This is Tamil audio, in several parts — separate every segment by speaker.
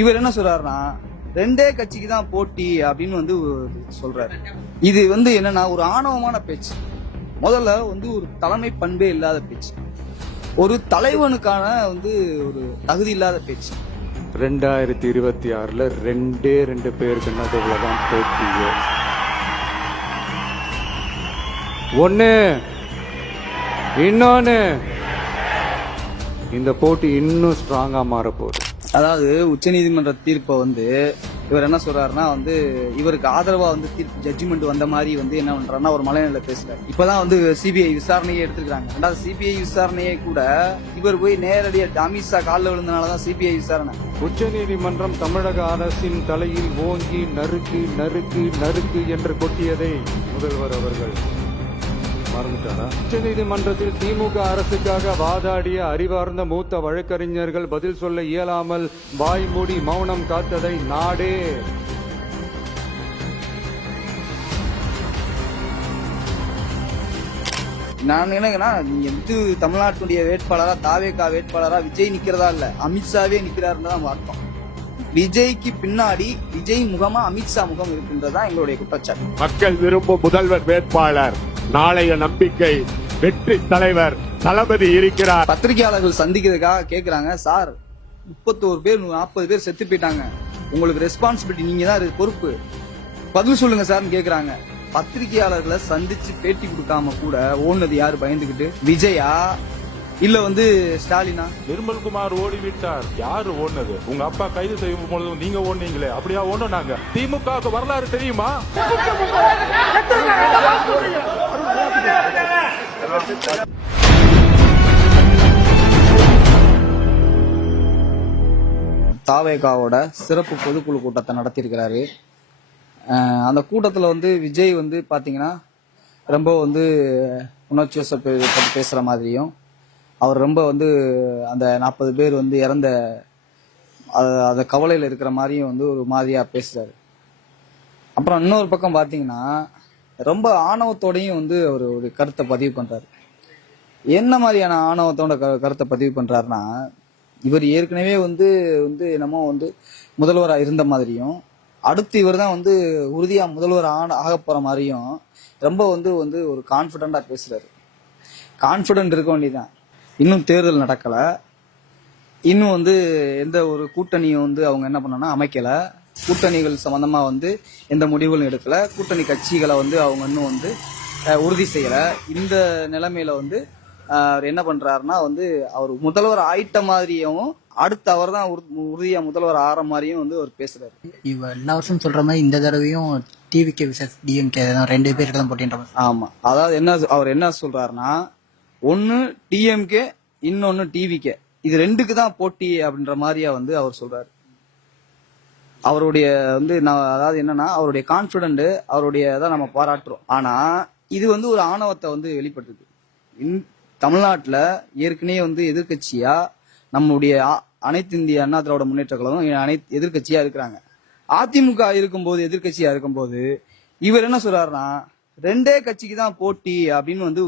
Speaker 1: இவர் என்ன சொல்றாருன்னா ரெண்டே கட்சிக்கு தான் போட்டி அப்படின்னு வந்து சொல்றாரு. இது வந்து என்னன்னா ஒரு ஆணவமான பேச்சு. முதல்ல வந்து ஒரு தலைமை பண்பே இல்லாத பேச்சு. ஒரு தலைவனுக்கான வந்து ஒரு தகுதி இல்லாத பேச்சு.
Speaker 2: ரெண்டாயிரத்தி இருபத்தி ஆறுல ரெண்டே ரெண்டு பேருக்கு நடுவில் தான் போட்டியே ஒன்று இன்னொன்னு. இந்த போட்டி இன்னும் ஸ்ட்ராங்கா மாற போகுது
Speaker 1: அதாவது உச்சநீதிமன்ற தீர்ப்பை வந்து இவர் என்ன சொல்றாருன்னா வந்து இவருக்கு ஆதரவா வந்து தீர்ப்பு ஜட்ஜ்மெண்ட் வந்த மாதிரி வந்து என்ன பண்றாருன்னா ஒரு மலைநிலை பேசுறாரு. இப்பதான் வந்து சிபிஐ விசாரணையே எடுத்துக்கிறாங்க ரெண்டாவது சிபிஐ விசாரணையே கூட இவர் போய் நேரடியாக அமித்ஷா காலில் விழுந்தனாலதான் சிபிஐ விசாரணை.
Speaker 2: உச்சநீதிமன்றம் தமிழக அரசின் தலையில் ஓங்கி நறுக்கு நறுக்கு நறுக்கு என்று கொட்டியதை முதல்வர் அவர்கள் மறந்துட்டாரா? உச்சநீதிமன்றத்தில் திமுக அரசுக்காக வாதாடிய அறிவார்ந்த மூத்த வழக்கறிஞர்கள் பதில் சொல்ல இயலாமல் வாய் மூடி மௌனம் காத்ததை நாடே.
Speaker 1: நான் நினைக்கிறேன்னா நீங்க வந்து தமிழ்நாட்டுடைய வேட்பாளரா தாவேகா வேட்பாளரா விஜய் நிக்கிறதா இல்ல அமித்ஷாவே நிக்கிறாருன்னு தான் அர்த்தம். விஜய்க்கு பின்னாடி விஜய் முகமா அமித்ஷா முகம் இருக்கின்றதா எங்களுடைய குற்றச்சாட்டு.
Speaker 3: மக்கள் விரும்பும் முதல்வர் வேட்பாளர். நாளைய நம்பிக்கை வெற்றி தலைவர் தளபதி இருக்கிறார்.
Speaker 1: பத்திரிகையாளர்கள் சந்திக்கிறதுக்காக கேக்குறாங்க சார் முப்பத்தோரு பேர் நாற்பது பேர் செத்து போயிட்டாங்க. உங்களுக்கு ரெஸ்பான்சிபிலிட்டி நீங்க தான் பொறுப்பு. பதில் சொல்லுங்க சார்னு கேக்குறாங்க. பத்திரிகையாளர்களை சந்திச்சு பேட்டி கொடுக்காம கூட ஓடுனது யாரு பயந்துகிட்டு? விஜயா? இல்ல வந்து ஸ்டாலினா?
Speaker 4: நிர்மல்குமார் ஓடிவிட்டார். யாரு ஓடுனது? உங்க அப்பா கைது செய்யும் பொழுது நீங்க ஓடுனீங்களே. அப்படியா ஓடுனாங்க திமுக வரலாறு தெரியுமா?
Speaker 1: தாவேகாவோட சிறப்பு பொதுக்குழு கூட்டத்தை நடத்தியிருக்கிறாரு. அந்த கூட்டத்தில் வந்து விஜய் வந்து பார்த்தீங்கன்னா ரொம்ப வந்து உணர்ச்சி பற்றி பேசுகிற மாதிரியும் அவர் ரொம்ப வந்து அந்த நாற்பது பேர் வந்து இறந்த அந்த கவலையில் இருக்கிற மாதிரியும் வந்து ஒரு மாதிரியாக பேசுகிறாரு அப்புறம் இன்னொரு பக்கம் பார்த்தீங்கன்னா ரொம்ப ஆணவத்தோடையும் வந்து அவர் ஒரு கருத்தை பதிவு பண்ணுறாரு என்ன மாதிரியான ஆணவத்தோட க- கருத்தை பதிவு பண்றாருன்னா இவர் ஏற்கனவே வந்து வந்து என்னமோ வந்து முதல்வராக இருந்த மாதிரியும் அடுத்து இவர் தான் வந்து உறுதியாக முதல்வர் ஆன ஆக போகிற மாதிரியும் ரொம்ப வந்து வந்து ஒரு கான்ஃபிடெண்ட்டாக பேசுறாரு. கான்ஃபிடென்ட் இருக்க வேண்டியதான் இன்னும் தேர்தல் நடக்கலை. இன்னும் வந்து எந்த ஒரு கூட்டணியும் வந்து அவங்க என்ன பண்ணனா அமைக்கலை. கூட்டணிகள் சம்பந்தமா வந்து எந்த முடிவுகளும் எடுக்கல. கூட்டணி கட்சிகளை வந்து அவங்க இன்னும் வந்து உறுதி செய்யல. இந்த நிலைமையில வந்து அவர் என்ன பண்றாருன்னா வந்து அவர் முதல்வர் ஆயிட்ட மாதிரியும் அடுத்து அவர் தான் உறுதியா முதல்வர் ஆற மாதிரியும் வந்து அவர் பேசுறாரு.
Speaker 5: இவ எல்லா வருஷம் சொல்ற மாதிரி இந்த தடவையும் டிவிகே விசஸ் டிஎம்கே தான் ரெண்டு பேருக்கு தான் போட்டின்ற மாதிரி.
Speaker 1: ஆமா. அதாவது என்ன அவர் என்ன சொல்றாருன்னா ஒன்னு டிஎம்கே இன்னொன்னு டிவிகே இது ரெண்டுக்கு தான் போட்டி அப்படின்ற மாதிரியா வந்து அவர் சொல்றாரு. அவருடைய வந்து நான் அதாவது என்னன்னா அவருடைய கான்பிடன்ட் அவருடைய தான் நம்ம பாராட்டுறோம். ஆனா இது வந்து ஒரு ஆணவத்தை வந்து வெளிப்பட்டுது இன் தமிழ்நாட்டில் ஏற்கனவே வந்து எதிர்கட்சியா நம்முடைய அ- அனைத்து இந்திய அண்ணா திராவிட முன்னேற்ற கழகம் அனைத்து எதிர்கட்சியா இருக்கிறாங்க. அதிமுக இருக்கும்போது எதிர்கட்சியா இருக்கும்போது இவர் என்ன சொல்றாருன்னா ரெண்டே கட்சிக்கு தான் போட்டி அப்படின்னு வந்து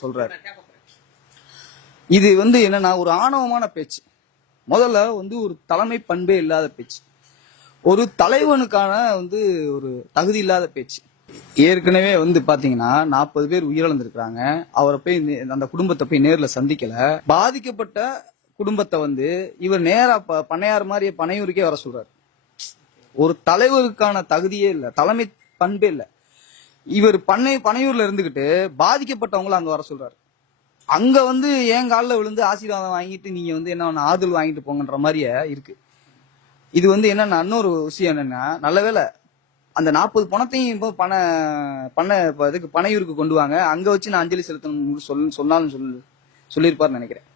Speaker 1: சொல்றாரு. இது வந்து என்னன்னா ஒரு ஆணவமான பேச்சு. முதல்ல வந்து ஒரு தலைமை பண்பே இல்லாத பேச்சு. ஒரு தலைவனுக்கான வந்து ஒரு தகுதி இல்லாத பேச்சு. ஏற்கனவே வந்து பாத்தீங்கன்னா நாற்பது பேர் உயிரிழந்திருக்கிறாங்க. அவரை போய் நே- அந்த குடும்பத்தை போய் நேர்ல சந்திக்கல. பாதிக்கப்பட்ட குடும்பத்தை வந்து இவர் நேரா ப- பண்ணையார் மாதிரி பனையூருக்கே வர சொல்றாரு. ஒரு தலைவருக்கான தகுதியே இல்ல. தலைமை பண்பே இல்ல. இவர் பண்ணை பனையூர்ல இருந்துகிட்டு பாதிக்கப்பட்டவங்கள அங்க வர சொல்றாரு. அங்க வந்து என் காலில் விழுந்து ஆசீர்வாதம் வாங்கிட்டு நீங்க வந்து என்ன ஆதல் வாங்கிட்டு போங்கன்ற மாதிரியே இருக்கு. இது வந்து என்னன்னா இன்னொரு விஷயம் என்னன்னா நல்ல வேளை அந்த நாற்பது பணத்தையும் இப்போ பண பண்ண இப்ப இதுக்கு பனையூருக்கு கொண்டு வாங்க. அங்க வச்சு நான் அஞ்சலி செலுத்தணும் சொல் சொன்னாலும் சொல்லு சொல்லியிருப்பாருன்னு நினைக்கிறேன்.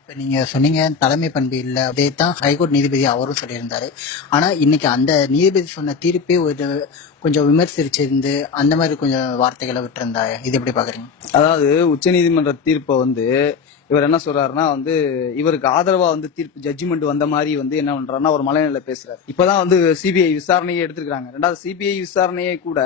Speaker 5: இப்ப நீங்க சொன்னீங்க தலைமை பண்பு இல்ல அதே தான் ஹைகோர்ட் நீதிபதி அவரும் சொல்லியிருந்தாரு. ஆனா இன்னைக்கு அந்த நீதிபதி சொன்ன தீர்ப்பே ஒரு கொஞ்சம் விமர்சிச்சிருந்து அந்த மாதிரி கொஞ்சம் வார்த்தைகளை விட்டிருந்தா இது எப்படி பாக்குறீங்க?
Speaker 1: அதாவது உச்சநீதிமன்ற தீர்ப்பை வந்து இவர் என்ன சொல்றாருன்னா வந்து இவருக்கு ஆதரவா வந்து தீர்ப்பு ஜட்ஜ்மெண்ட் வந்த மாதிரி வந்து என்ன பண்றாருன்னா ஒரு மலைநிலை பேசுறாரு. இப்பதான் வந்து சிபிஐ விசாரணையை எடுத்திருக்காங்க ரெண்டாவது சிபிஐ விசாரணையை கூட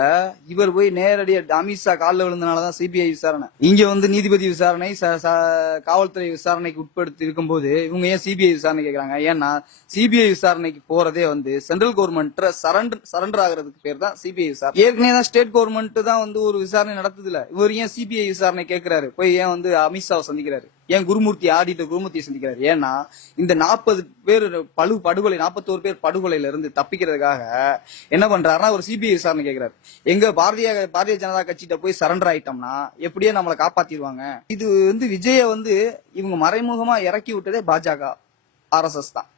Speaker 1: இவர் போய் நேரடியா அமித்ஷா காலில் விழுந்தனாலதான் சிபிஐ விசாரணை. இங்க வந்து நீதிபதி விசாரணை ச- ச- காவல்துறை விசாரணைக்கு உட்படுத்தி இருக்கும்போது இவங்க ஏன் சிபிஐ விசாரணை கேட்கறாங்க ஏன்னா சிபிஐ விசாரணைக்கு போறதே வந்து சென்ட்ரல் கவர்மெண்ட் சரண்டர் சரண்டர் ஆகிறதுக்கு பேர் தான் சிபிஐ விசாரணை. ஏற்கனவே தான் ஸ்டேட் கவர்மெண்ட் தான் வந்து ஒரு விசாரணை நடத்துதுல. இவர் ஏன் சிபிஐ விசாரணை கேட்கிறாரு போய் ஏன் வந்து அமித்ஷாவை சந்திக்கிறாரு? ஏன் குருமூர்த்தி ஆடிட்டு குருமூர்த்தியை சந்திக்கிறார்? ஏன்னா இந்த நாற்பது பேர் பழு படுகொலை நாற்பத்தோரு பேர் படுகொலையில இருந்து தப்பிக்கிறதுக்காக என்ன பண்றாருன்னா ஒரு சிபிஐ விசாரணை கேட்கிறார் எங்க பாரதிய பாரதிய ஜனதா கட்சிகிட்ட போய் சரண்டர் ஆயிட்டோம்னா எப்படியே நம்மளை காப்பாத்திடுவாங்க? இது வந்து விஜய வந்து இவங்க மறைமுகமா இறக்கி விட்டதே பாஜக ஆர்எஸ்எஸ் தான்.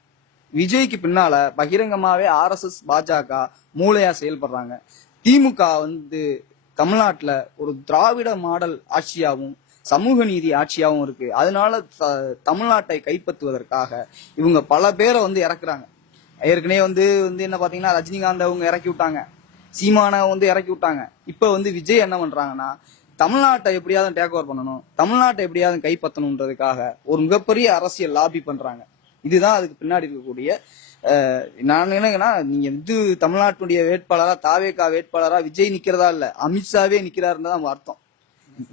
Speaker 1: விஜய்க்கு பின்னால பகிரங்கமாவே ஆர்எஸ்எஸ் பாஜக மூளையா செயல்படுறாங்க. திமுக வந்து தமிழ்நாட்டுல ஒரு திராவிட மாடல் ஆட்சியாவும் சமூக நீதி ஆட்சியாகவும் இருக்கு. அதனால த- தமிழ்நாட்டை கைப்பற்றுவதற்காக இவங்க பல பேரை வந்து இறக்குறாங்க. ஏற்கனவே வந்து வந்து என்ன பாத்தீங்கன்னா ரஜினிகாந்த் அவங்க இறக்கி விட்டாங்க. சீமானை வந்து இறக்கி விட்டாங்க. இப்ப வந்து விஜய் என்ன பண்றாங்கன்னா தமிழ்நாட்டை எப்படியாவது டேக் ஓவர் பண்ணணும் தமிழ்நாட்டை எப்படியாவது கைப்பற்றணுன்றதுக்காக ஒரு மிகப்பெரிய அரசியல் லாபி பண்றாங்க. இதுதான் அதுக்கு பின்னாடி இருக்கக்கூடிய நான் என்னங்கன்னா நீங்க வந்து தமிழ்நாட்டுடைய வேட்பாளரா தாவேகா வேட்பாளரா விஜய் நிக்கிறதா இல்ல அமித்ஷாவே நிக்கிறாருன்னு தான் அர்த்தம்.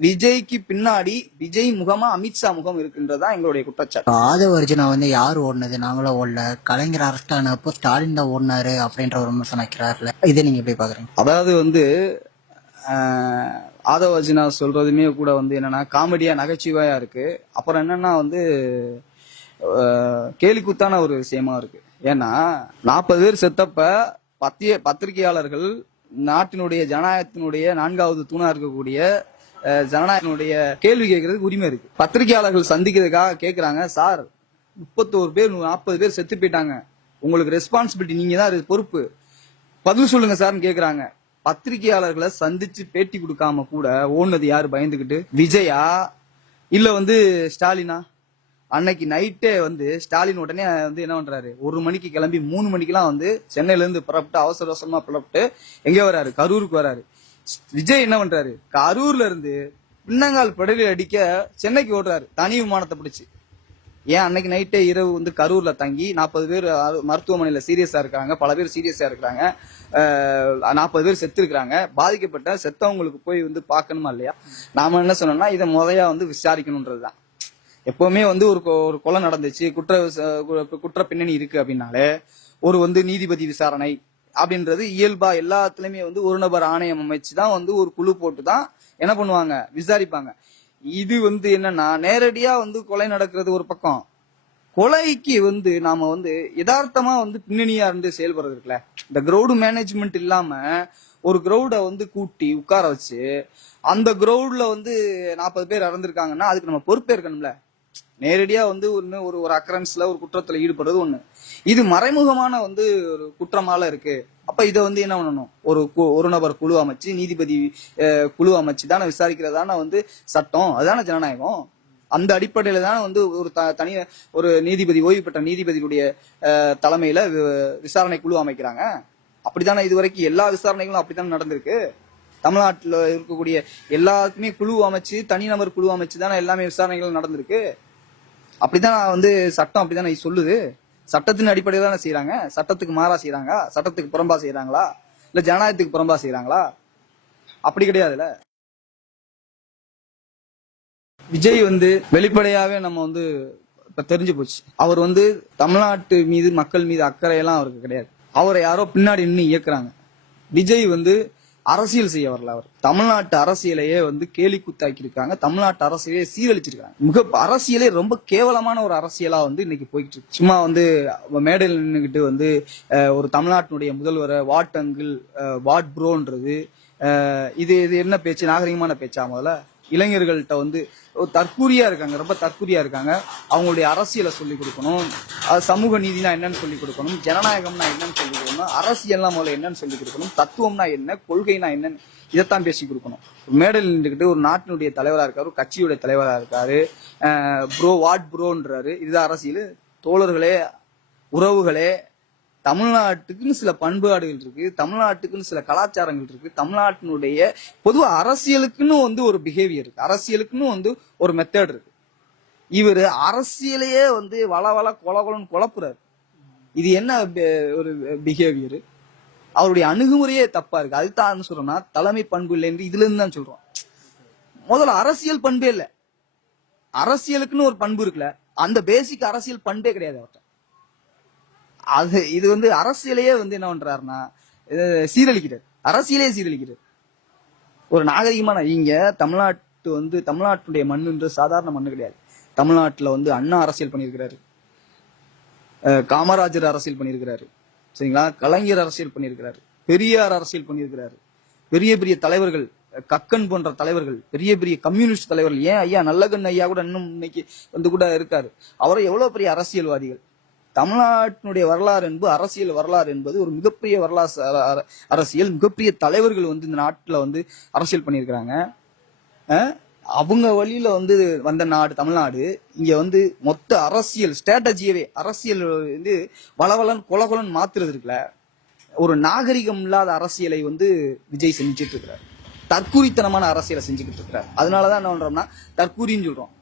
Speaker 1: விஜய்க்கு பின்னாடி விஜய் முகமா அமித்ஷா முகம் இருக்குன்றதா எங்களுடைய குற்றச்சாட்டு.
Speaker 5: ஆதவ அர்ஜுனா வந்து யார் ஓடுனது? நாங்களும் ஓடல. கலைஞர் அரெஸ்ட் ஆனப்போ ஸ்டாலின் தான் ஓடினாரு அப்படின்ற ஒரு விமர்சனம் வைக்கிறாருல. இதை நீங்க எப்படி பாக்குறீங்க?
Speaker 1: அதாவது வந்து ஆதவ அர்ஜுனா சொல்றதுமே கூட வந்து என்னன்னா காமெடியா நகைச்சுவையா இருக்கு. அப்புறம் என்னன்னா வந்து கேலிக்கூத்தான ஒரு விஷயமா இருக்கு. ஏன்னா நாற்பது பேர் செத்தப்ப பத்திய பத்திரிகையாளர்கள் நாட்டினுடைய ஜனநாயகத்தினுடைய நான்காவது தூணா இருக்கக்கூடிய ஜனநாயகனுடைய கேள்வி கேட்கறதுக்கு உரிமை இருக்கு. பத்திரிகையாளர்கள் சந்திக்கிறதுக்காக கேட்கறாங்க சார் முப்பத்தோரு பேர் நாற்பது பேர் செத்து போயிட்டாங்க. உங்களுக்கு ரெஸ்பான்சிபிலிட்டி நீங்க தான் பொறுப்பு. பதில் சொல்லுங்க சார்னு கேக்குறாங்க. பத்திரிகையாளர்களை சந்திச்சு பேட்டி கொடுக்காம கூட ஓடுனது யாரு பயந்துகிட்டு? விஜயா? இல்ல வந்து ஸ்டாலினா? அன்னைக்கு நைட்டே வந்து ஸ்டாலின் உடனே வந்து என்ன பண்றாரு? ஒரு மணிக்கு கிளம்பி மூணு மணிக்கெல்லாம் வந்து சென்னையில இருந்து புறப்பட்டு அவசர அவசரமா புறப்பட்டு எங்க வராரு. கரூருக்கு வராரு. விஜய் என்ன பண்றாரு? கரூர்ல இருந்து பின்னங்கால் படலில் அடிக்க சென்னைக்கு ஓடுறாரு. தனி விமானத்தை பிடிச்சி. ஏன் அன்னைக்கு நைட்டே இரவு வந்து கரூர்ல தங்கி நாற்பது பேர் மருத்துவமனையில சீரியஸா இருக்காங்க. பல பேர் சீரியஸா இருக்கிறாங்க. நாற்பது பேர் செத்து இருக்கிறாங்க பாதிக்கப்பட்ட செத்தவங்களுக்கு போய் வந்து பார்க்கணுமா இல்லையா? நாம என்ன சொன்னோம்னா இதை முறையா வந்து விசாரிக்கணுன்றதுதான். எப்பவுமே வந்து ஒரு கொ- ஒரு கொலை நடந்துச்சு. குற்ற கு- குற்ற பின்னணி இருக்கு அப்படின்னாலே ஒரு வந்து நீதிபதி விசாரணை அப்படின்றது இயல்பா எல்லாத்துலயுமே வந்து ஒரு நபர் ஆணையம் அமைச்சு தான் வந்து ஒரு குழு போட்டு தான் என்ன பண்ணுவாங்க? விசாரிப்பாங்க. இது வந்து என்னன்னா நேரடியா வந்து கொலை நடக்கிறது ஒரு பக்கம். கொலைக்கு வந்து நாம வந்து யதார்த்தமா வந்து பின்னணியா இருந்து செயல்படுறது இருக்குல்ல. இந்த கிரௌடு மேனேஜ்மெண்ட் இல்லாம ஒரு கிரௌட வந்து கூட்டி உட்கார வச்சு அந்த கிரௌட்ல வந்து நாற்பது பேர் இறந்துருக்காங்கன்னா அதுக்கு நம்ம பொறுப்பேற்கணும்ல. நேரடியா வந்து ஒண்ணு ஒரு ஒரு அக்கரன்ஸ்ல ஒரு குற்றத்துல ஈடுபடுறது ஒண்ணு. இது மறைமுகமான வந்து ஒரு குற்றமால இருக்கு. அப்ப இதை வந்து என்ன பண்ணணும்? ஒரு கு- ஒரு நபர் குழு அமைச்சு நீதிபதி குழு அமைச்சு தானே விசாரிக்கிறதான வந்து சட்டம் அதுதானே ஜனநாயகம்? அந்த அடிப்படையில தானே வந்து ஒரு த- தனி ஒரு நீதிபதி ஓய்வு பெற்ற நீதிபதியுடைய தலைமையில விசாரணை குழு அமைக்கிறாங்க. அப்படித்தானே இது வரைக்கும் எல்லா விசாரணைகளும் அப்படித்தானே நடந்திருக்கு? தமிழ்நாட்டில் இருக்கக்கூடிய எல்லாத்துக்குமே குழு அமைச்சு தனிநபர் குழு அமைச்சு தானே எல்லாமே விசாரணைகள் நடந்திருக்கு. அப்படிதான் வந்து சட்டம் அப்படிதானே சொல்லுது. சட்டத்தின் அடிப்படையில் தானே செய்யறாங்க சட்டத்துக்கு மாறா செய்யறாங்க சட்டத்துக்கு புறம்பா செய்யறாங்களா இல்ல ஜனநாயகத்துக்கு புறம்பா செய்யறாங்களா அப்படி கிடையாதுல்ல. விஜய் வந்து வெளிப்படையாவே நம்ம வந்து இப்ப தெரிஞ்சு போச்சு. அவர் வந்து தமிழ்நாட்டு மீது மக்கள் மீது அக்கறை எல்லாம் அவருக்கு கிடையாது. அவரை யாரோ பின்னாடி நின்று இயக்குறாங்க. விஜய் வந்து அரசியல் செய்ய வரல அவர். தமிழ்நாட்டு அரசியலையே வந்து கேலி குத்தாக்கி இருக்காங்க தமிழ்நாட்டு அரசியலையே சீரழிச்சிருக்காங்க. மிக அரசியலே ரொம்ப கேவலமான ஒரு அரசியலா வந்து இன்னைக்கு போயிட்டு இருக்கு. சும்மா வந்து மேடையில் நின்றுகிட்டு வந்து ஒரு தமிழ்நாட்டினுடைய முதல்வரை வாட் அங்கிள் வாட் ப்ரோன்றது இது இது என்ன பேச்சு? நாகரிகமான பேச்சா முதல்ல? இளைஞர்கள்ட்ட வந்து தற்கூரியா இருக்காங்க ரொம்ப தற்கூரியா இருக்காங்க. அவங்களுடைய அரசியலை சொல்லிக் கொடுக்கணும். அது சமூக நீதினா என்னன்னு சொல்லி கொடுக்கணும். ஜனநாயகம்னா என்னன்னு சொல்லி கொடுக்கணும். அரசியல்லாம் முதல்ல என்னன்னு சொல்லிக் கொடுக்கணும். தத்துவம்னா என்ன? கொள்கைனா என்னன்னு இதைத்தான் பேசி கொடுக்கணும். மேடல் மேடையில் நின்றுக்கிட்டு ஒரு நாட்டினுடைய தலைவராக இருக்காரு ஒரு கட்சியுடைய தலைவராக இருக்காரு. ப்ரோ வாட் ப்ரோன்றாரு இதுதான் அரசியல். தோழர்களே உறவுகளே தமிழ்நாட்டுக்குன்னு சில பண்பாடுகள் இருக்கு தமிழ்நாட்டுக்குன்னு சில கலாச்சாரங்கள் இருக்கு தமிழ்நாட்டினுடைய பொதுவாக அரசியலுக்குன்னு வந்து ஒரு பிஹேவியர் இருக்கு அரசியலுக்குன்னு வந்து ஒரு மெத்தட் இருக்கு. இவர் அரசியலையே வந்து வள வள கொலகொலன்னு குழப்புறாரு. இது என்ன ஒரு பிஹேவியர் அவருடைய அணுகுமுறையே தப்பா இருக்கு. அதுதான் சொல்றோம்னா தலைமை பண்பு இல்லைன்னு இதுல இருந்து தான் சொல்றோம். முதல்ல அரசியல் பண்பே இல்லை. அரசியலுக்குன்னு ஒரு பண்பு இருக்குல்ல அந்த பேசிக் அரசியல் பண்பே கிடையாது அவர்கிட்ட அது இது வந்து அரசியலையே வந்து என்ன பண்றாருன்னா இது சீரழிக்கிறார். அரசியலே சீரழிக்கிறார். ஒரு நாகரிகமான இங்க தமிழ்நாட்டு வந்து தமிழ்நாட்டுடைய மண்ணுன்ற சாதாரண மண்ணு கிடையாது. தமிழ்நாட்டுல வந்து அண்ணா அரசியல் பண்ணியிருக்கிறாரு. காமராஜர் அரசியல் பண்ணியிருக்கிறாரு. சரிங்களா? கலைஞர் அரசியல் பண்ணியிருக்கிறாரு. பெரியார் அரசியல் பண்ணியிருக்கிறாரு. பெரிய பெரிய தலைவர்கள் கக்கன் போன்ற தலைவர்கள் பெரிய பெரிய கம்யூனிஸ்ட் தலைவர்கள். ஏன் ஐயா நல்லகன் ஐயா கூட இன்னும் இன்னைக்கு வந்து கூட இருக்காரு. அவரை எவ்வளவு பெரிய அரசியல்வாதிகள்? தமிழ்நாட்டினுடைய வரலாறு என்பது அரசியல் வரலாறு என்பது ஒரு மிகப்பெரிய வரலாறு அரசியல் மிகப்பெரிய தலைவர்கள் வந்து இந்த நாட்டில் வந்து அரசியல் பண்ணியிருக்கிறாங்க. அவங்க வழியில வந்து வந்த நாடு தமிழ்நாடு இங்க வந்து மொத்த அரசியல் ஸ்ட்ராட்டஜியவே அரசியல் வந்து வளவலன் கொலகொலன் மாத்துறது இருக்குல்ல. ஒரு நாகரிகம் இல்லாத அரசியலை வந்து விஜய் செஞ்சுட்டு இருக்கிறார். தற்கூரித்தனமான அரசியலை செஞ்சுக்கிட்டு இருக்கிறார். அதனாலதான் என்ன பண்றோம்னா தற்கூரின்னு சொல்றோம்.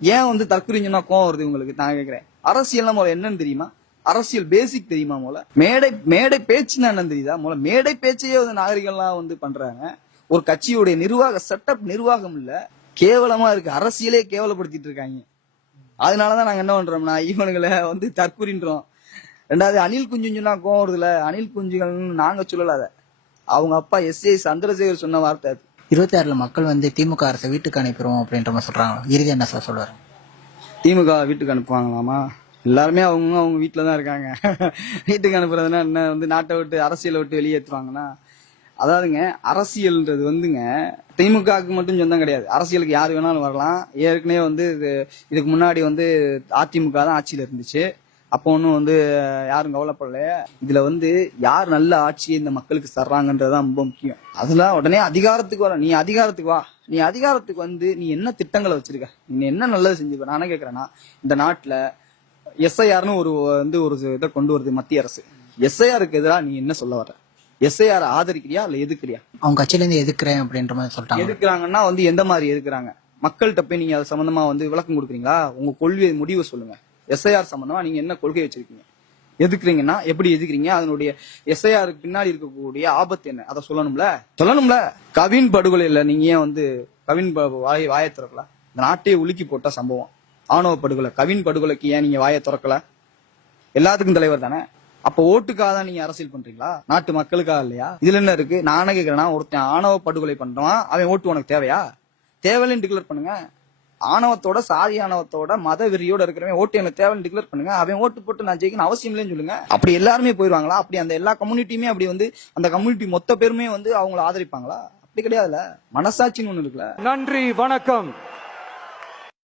Speaker 1: ஏன் வந்து தற்கூரின்னு சொன்னா கோவம் வருது உங்களுக்கு? நான் கேட்கிறேன் அரசியல்னா முதல்ல என்னன்னு தெரியுமா? அரசியல் பேசிக் தெரியுமா மூல மேடை மேடை பேச்சுன்னா என்னன்னு தெரியுதா முதல்ல மேடை பேச்சையே வந்து நாகரிகம்லாம் வந்து பண்றாங்க. ஒரு கட்சியுடைய நிர்வாக செட்டப் நிர்வாகம் இல்ல. கேவலமா இருக்கு. அரசியலே கேவலப்படுத்திட்டு இருக்காங்க. அதனாலதான் நாங்க என்ன பண்றோம்னா இவனுங்களை வந்து தற்கூறின்றோம். ரெண்டாவது அனில் குஞ்சுன்னு சொன்னா கோவம் வருதுல? அனில் குஞ்சுகள்னு நாங்க சொல்லலாத. அவங்க அப்பா எஸ். ஏ. சந்திரசேகர் சொன்ன வார்த்தை அது.
Speaker 5: இருபத்தி ஆறுல மக்கள் வந்து திமுக அரசை வீட்டுக்கு அனுப்பிடுவோம் அப்படின்ற மாதிரி சொல்றாங்க. இறுதி என்ன சார் சொல்லுவாரு
Speaker 1: திமுக வீட்டுக்கு அனுப்புவாங்களாமா? எல்லாருமே அவங்க அவங்க வீட்டில் தான் இருக்காங்க. வீட்டுக்கு அனுப்புறதுனா என்ன? வந்து நாட்டை விட்டு அரசியலை விட்டு வெளியேற்றுவாங்கன்னா அதாவதுங்க அரசியல்ன்றது வந்துங்க திமுகவுக்கு மட்டும் சொந்தம் கிடையாது. அரசியலுக்கு யார் வேணாலும் வரலாம். ஏற்கனவே வந்து இது இதுக்கு முன்னாடி வந்து அதிமுக தான் ஆட்சியில் இருந்துச்சு. அப்போ ஒன்றும் வந்து யாரும் கவலைப்படல. இதில் வந்து யார் நல்ல ஆட்சியை இந்த மக்களுக்கு தர்றாங்கன்றது தான் ரொம்ப முக்கியம். அதெல்லாம் உடனே அதிகாரத்துக்கு வர நீ அதிகாரத்துக்கு வா. நீ அதிகாரத்துக்கு வந்து நீ என்ன திட்டங்களை வச்சிருக்க? நீ என்ன நல்லது செஞ்சுக்க? நான் என்ன கேட்கறேன்னா இந்த நாட்டுல எஸ்ஐஆர்னு ஒரு வந்து ஒரு இதை கொண்டு வருது மத்திய அரசு. எஸ்ஐஆருக்கு எதிராக நீ என்ன சொல்ல வர எஸ்ஐஆர் ஆதரிக்கிறியா இல்ல எதுக்குறியா?
Speaker 5: அவங்க கட்சியில இருந்து எதுக்குறேன் அப்படின்ற மாதிரி சொல்லிட்டாங்க.
Speaker 1: எதுக்குறாங்கன்னா வந்து எந்த மாதிரி எதுக்குறாங்க? மக்கள்கிட்ட போய் நீங்க அது சம்பந்தமா வந்து விளக்கம் கொடுக்குறீங்களா? உங்க கொள்கை முடிவை சொல்லுங்க. எஸ்ஐஆர் சம்பந்தமா நீங்க என்ன கொள்கை வச்சிருக்கீங்க? எதுக்குறீங்கன்னா எப்படி எதுக்குறீங்க? அதனுடைய எஸ்ஐஆருக்கு பின்னாடி இருக்கக்கூடிய ஆபத்து என்ன? அதை சொல்லணும்ல? சொல்லணும்ல. கவின் படுகொலையில நீங்க ஏன் வந்து கவின் வாய் வாயை திறக்கல? இந்த நாட்டையே உலுக்கி போட்ட சம்பவம். ஆணவ படுகொலை. கவின் படுகொலைக்கு ஏன் நீங்க வாயை திறக்கல? எல்லாத்துக்கும் தலைவர் தானே? அப்ப ஓட்டுக்காக தான் நீங்க அரசியல் பண்றீங்களா? நாட்டு மக்களுக்காக இல்லையா? இதுல என்ன இருக்கு? நானே கேக்குறேன்னா ஒருத்தன் ஆணவ படுகொலை பண்றான் அவன் ஓட்டு உனக்கு தேவையா? தேவையில்லைன்னு டிக்ளேர் பண்ணுங்க. ஆணவத்தோட சாதி ஆணவத்தோட மத வெறியோட இருக்கிறவன் ஓட்டு எனக்கு தேவைன்னு டிக்ளேர் பண்ணுங்க. அவன் ஓட்டு போட்டு நான் ஜெயிக்கணும் அவசியம் இல்லைன்னு சொல்லுங்க. அப்படி எல்லாருமே போயிருவாங்களா? அப்படி அந்த எல்லா கம்யூனிட்டியுமே அப்படி வந்து அந்த கம்யூனிட்டி மொத்த பேருமே வந்து அவங்கள ஆதரிப்பாங்களா? அப்படி கிடையாதுல மனசாட்சின்னு ஒண்ணு இருக்குல்ல.
Speaker 2: நன்றி வணக்கம்.